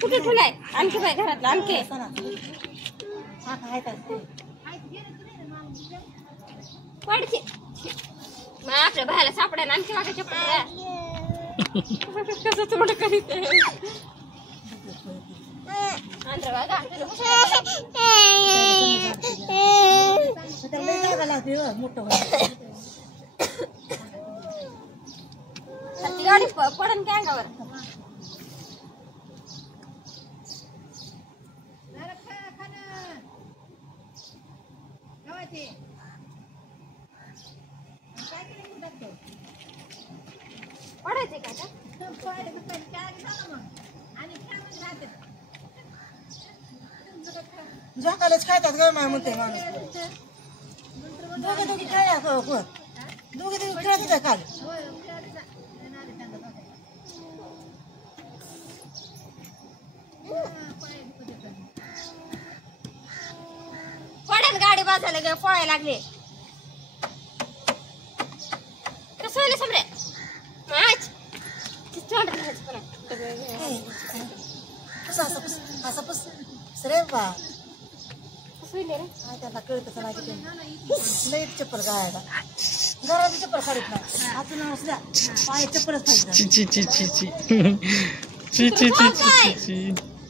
कुठे ठेवलाय आणखी बाई घरातला आणखी पडचे मग आपल्या बाहेर सापड्या आणखी वाटायच्या पडल्या कसं तोंड करीत आंध्र बघा ती गाडी पडन काय अंगावर पडायचे का झोकालाच खायतात ग माय म्हणते माणूस दोघे दोघी खेळल्या दोघे दोघी खेळत होत्या काल पडेल गाडी बाजायला गे पळायला लागले कसं होईल समरे माच असं पुस रे बा रे त्यांना कळत लई चप्पल घालायला घरात चप्पल काढत नाही हातून असल्या पाय चप्पलच पाहिजे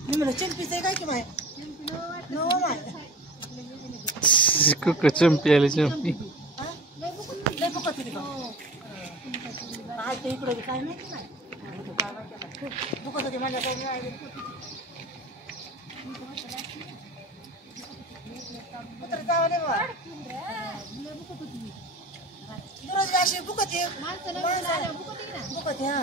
मी म्हणलं चंपीच आहे काय की माय नो माय चंपी आली चंपी लय बघत होती काय ते इकडे काय माहिती नाही बघत होती माझ्या काही नाही कुत्र जावं नाही बा दररोज अशी बुकत आहे बुकत हा